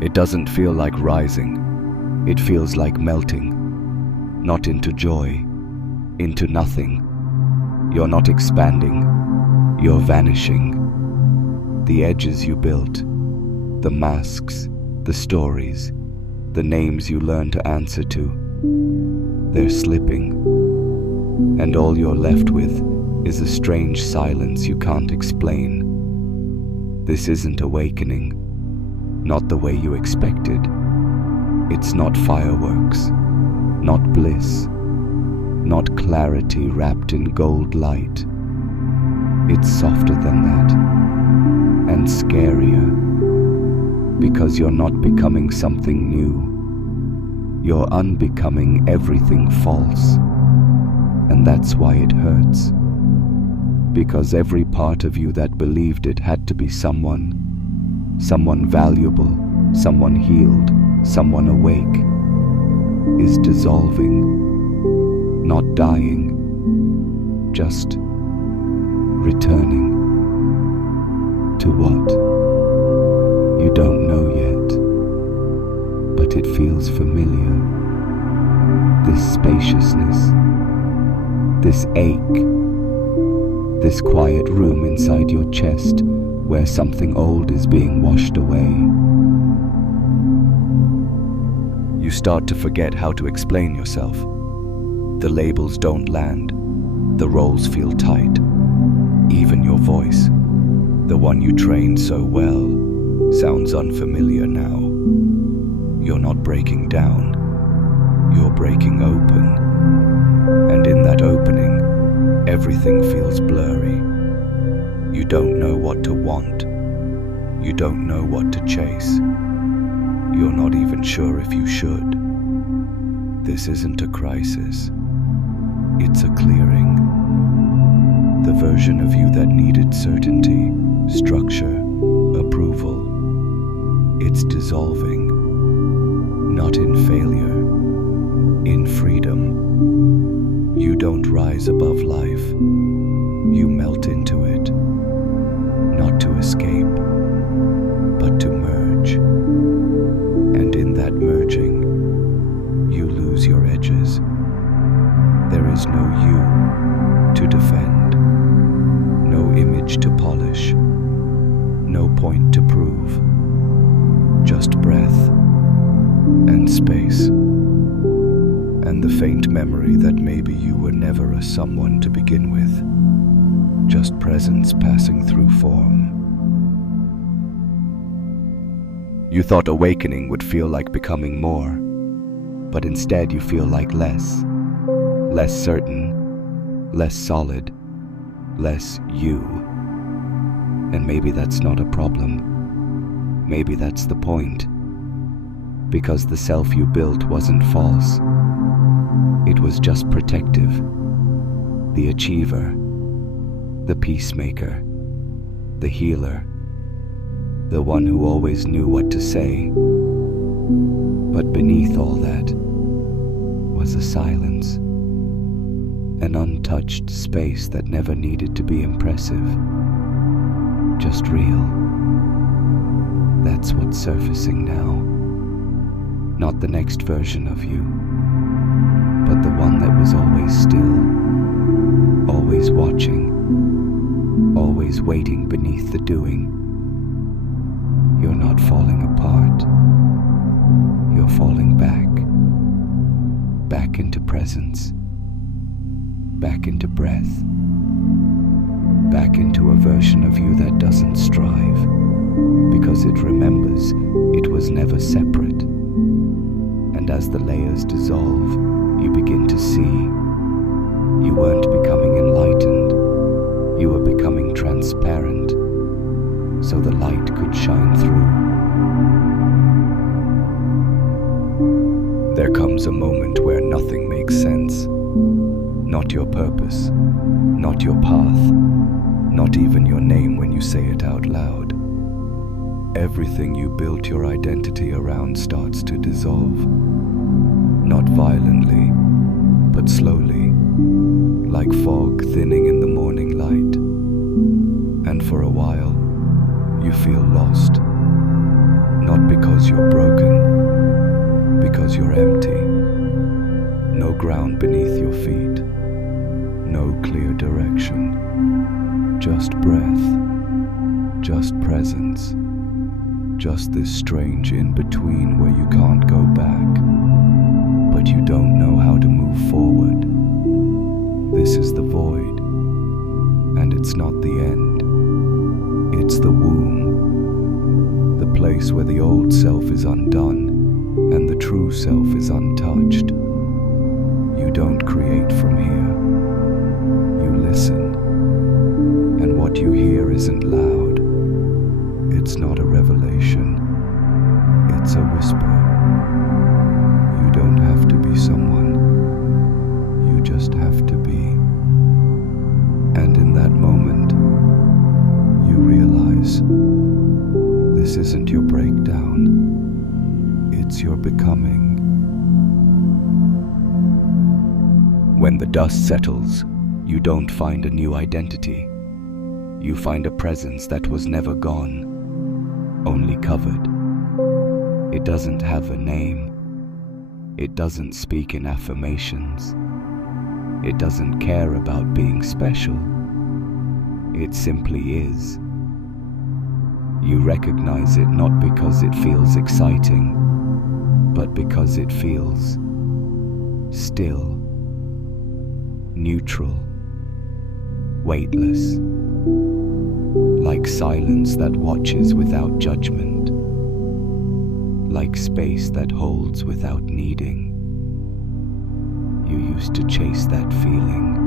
It doesn't feel like rising. It feels like melting, not into joy, into nothing. You're not expanding, you're vanishing. The edges you built, the masks, the stories, the names you learn to answer to, they're slipping. And all you're left with is a strange silence you can't explain. This isn't awakening, not the way you expected. It's not fireworks, not bliss, not clarity wrapped in gold light. It's softer than that, and scarier, because you're not becoming something new. You're unbecoming everything false, and that's why it hurts. Because every part of you that believed it had to be someone valuable, someone healed, someone awake, is dissolving, not dying, just returning to what? You don't know yet, but it feels familiar. This spaciousness, this ache, this quiet room inside your chest where something old is being washed away. You start to forget how to explain yourself. The labels don't land. The roles feel tight. Even your voice, the one you trained so well, sounds unfamiliar now. You're not breaking down. You're breaking open. And in that opening, everything feels blurry. You don't know what to want. You don't know what to chase. You're not even sure if you should. This isn't a crisis. It's a clearing. The version of you that needed certainty, structure, approval. It's dissolving. Not in failure, in freedom. You don't rise above life. You melt into it. Not to escape, but to merge. And in that merging, you lose your edges. There is no you to defend, no image to polish, no point to prove, just breath and space, and the faint memory that maybe you were never a someone to begin with, just presence passing through form. You thought awakening would feel like becoming more, but instead you feel like less certain, less solid, less you. And maybe that's not a problem. Maybe that's the point. Because the self you built wasn't false. It was just protective. The achiever, the peacemaker, the healer, the one who always knew what to say. But beneath all that was a silence, an untouched space that never needed to be impressive, just real. That's what's surfacing now. Not the next version of you, but the one that was always still, always watching, always waiting beneath the doing. You're not falling apart. You're falling back into presence, back into breath, back into a version of you that doesn't strive, because it remembers it was never separate. And as the layers dissolve, you begin to see you weren't becoming enlightened, you were becoming transparent, so the light could shine through. There comes a moment where nothing makes sense. Not your purpose, not your path, not even your name when you say it out loud. Everything you built your identity around starts to dissolve. Not violently, but slowly, like fog thinning in the morning light. And for a while, you feel lost. Not because you're broken, because you're empty. No ground beneath your feet, no clear direction. Just breath, just presence, just this strange in-between where you can't go back, but you don't know how to move forward. This is the void, and it's not the end. It's the womb, the place where the old self is undone and the true self is untouched. You don't create from here, you listen, and what you hear isn't loud. It's not a revelation, it's a whisper. You don't have to be someone, you just have to be. And in that moment, you realize this isn't your breakdown, it's your becoming. When the dust settles, you don't find a new identity. You find a presence that was never gone, only covered. It doesn't have a name. It doesn't speak in affirmations. It doesn't care about being special. It simply is. You recognize it not because it feels exciting, but because it feels still, neutral, weightless, like silence that watches without judgment, like space that holds without needing. You used to chase that feeling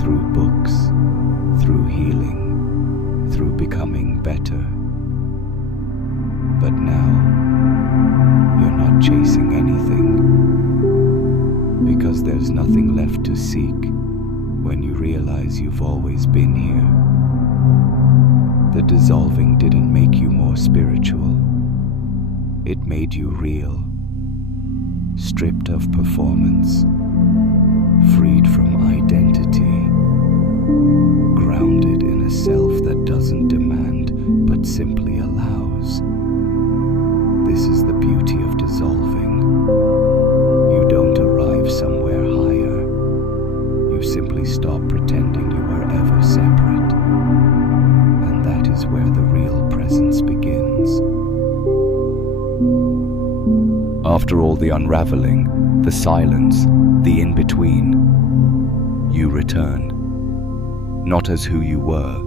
through books, through healing, through becoming better. But now, you're not chasing anything, because there's nothing left to seek when you realize you've always been here. The dissolving didn't make you more spiritual. It made you real, stripped of performance, freed from identity, grounded in a self that doesn't demand but simply allows. This is the beauty of dissolving. You don't arrive somewhere higher. You simply stop pretending you were ever separate. And that is where the real presence begins. After all the unraveling, the silence, the in-between, you return. Not as who you were,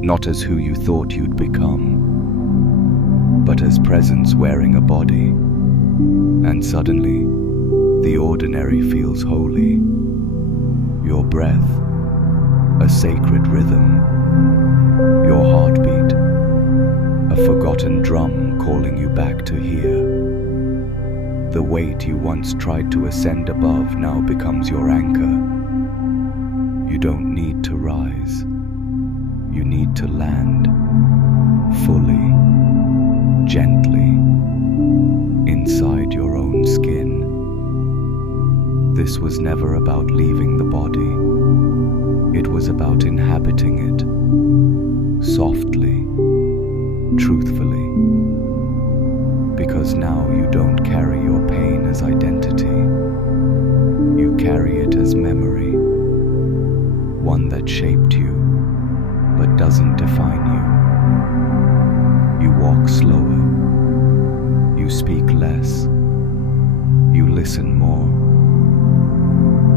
not as who you thought you'd become, but as presence wearing a body. And suddenly, the ordinary feels holy. Your breath, a sacred rhythm. Your heartbeat, a forgotten drum calling you back to hear. The weight you once tried to ascend above now becomes your anchor. You don't need to rise. You need to land, fully, gently, inside your own skin. This was never about leaving the body. It was about inhabiting it, softly, truthfully. Because now you don't carry your pain as identity. You carry it as memory, one that shaped you, but doesn't define you. You walk slower, you speak less, you listen more.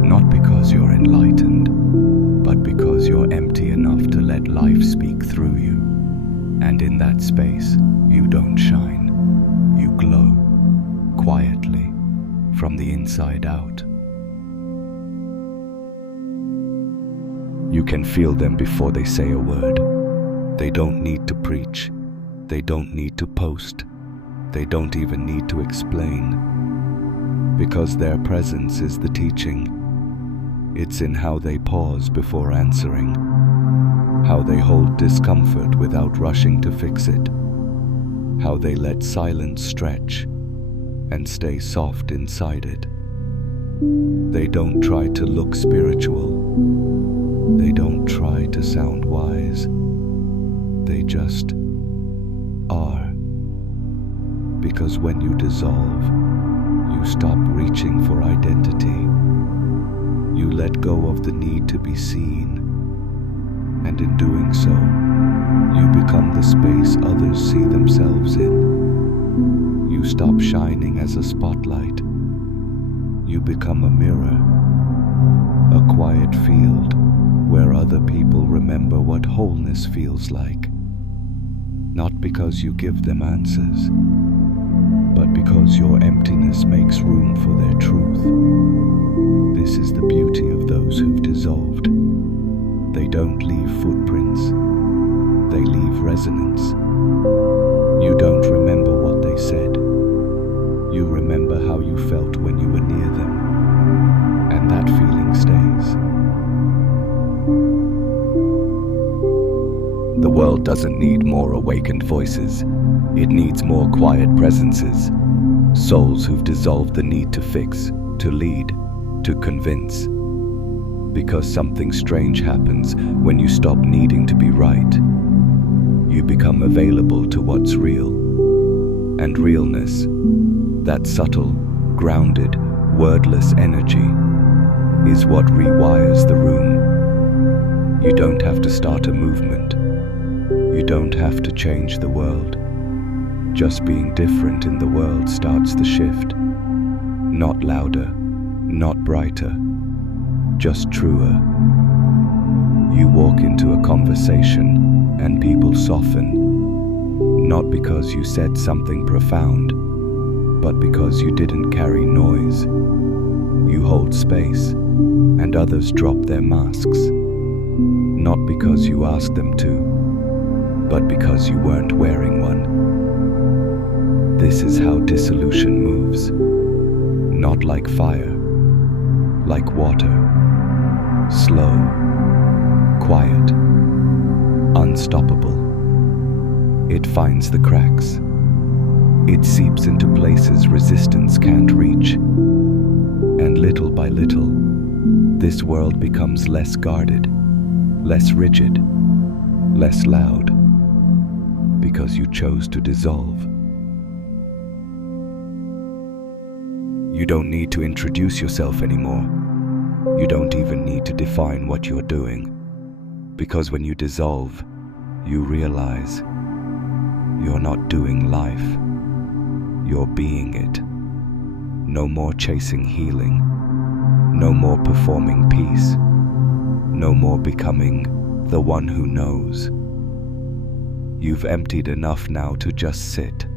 Not because you're enlightened, but because you're empty enough to let life speak through you. And in that space, you don't shine, you glow, quietly, from the inside out. You can feel them before they say a word. They don't need to preach. They don't need to post. They don't even need to explain. Because their presence is the teaching. It's in how they pause before answering. How they hold discomfort without rushing to fix it. How they let silence stretch and stay soft inside it. They don't try to look spiritual. They don't try to sound wise. They just are. Because when you dissolve, you stop reaching for identity. You let go of the need to be seen, and in doing so, you become the space others see themselves in. You stop shining as a spotlight. You become a mirror, a quiet field where other people remember what wholeness feels like. Not because you give them answers, but because your emptiness makes room for their truth. This is the beauty of those who've dissolved. They don't leave footprints, they leave resonance. You don't remember what they said. You remember how you felt when you were near them, and that feeling stays. The world doesn't need more awakened voices. It needs more quiet presences. Souls who've dissolved the need to fix, to lead, to convince. Because something strange happens when you stop needing to be right. You become available to what's real. And realness, that subtle, grounded, wordless energy, is what rewires the room. You don't have to start a movement. You don't have to change the world. Just being different in the world starts the shift. Not louder, not brighter, just truer. You walk into a conversation and people soften, not because you said something profound, but because you didn't carry noise. You hold space and others drop their masks, not because you asked them to, but because you weren't wearing one. This is how dissolution moves, not like fire, like water, slow, quiet, unstoppable. It finds the cracks. It seeps into places resistance can't reach. And little by little, this world becomes less guarded, less rigid, less loud, because you chose to dissolve. You don't need to introduce yourself anymore. You don't even need to define what you're doing. Because when you dissolve, you realize you're not doing life. You're being it. No more chasing healing. No more performing peace. No more becoming the one who knows. You've emptied enough now to just sit,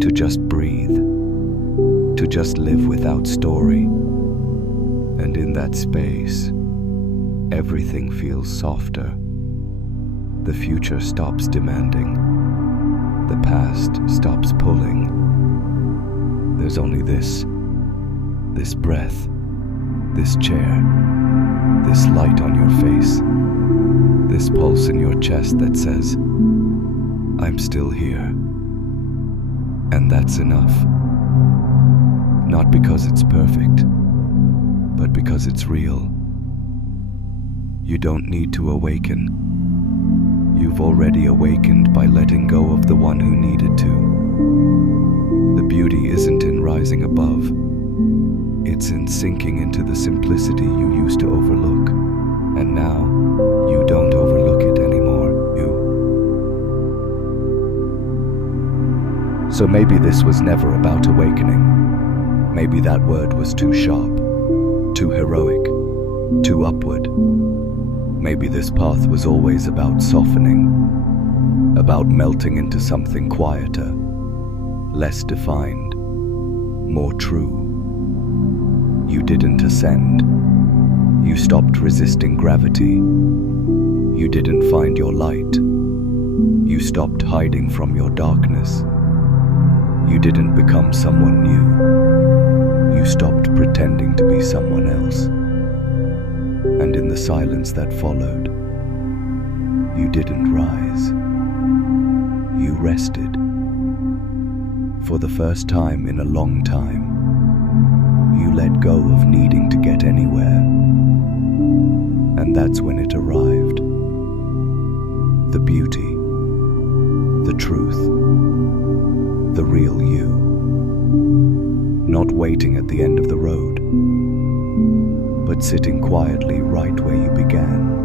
to just breathe, to just live without story. And in that space, everything feels softer. The future stops demanding. The past stops pulling. There's only this breath, this chair, this light on your face, this pulse in your chest that says, I'm still here. And that's enough. Not because it's perfect, but because it's real. You don't need to awaken. You've already awakened by letting go of the one who needed to. The beauty isn't in rising above. It's in sinking into the simplicity you used to overlook. And now, you don't overlook it anymore. So maybe this was never about awakening. Maybe that word was too sharp, too heroic, too upward. Maybe this path was always about softening, about melting into something quieter, less defined, more true. You didn't ascend. You stopped resisting gravity. You didn't find your light. You stopped hiding from your darkness. You didn't become someone new. You stopped pretending to be someone else. And in the silence that followed, you didn't rise. You rested. For the first time in a long time, you let go of needing to get anywhere. And that's when it arrived. The beauty, the truth, the real you. Not waiting at the end of the road, but sitting quietly right where you began.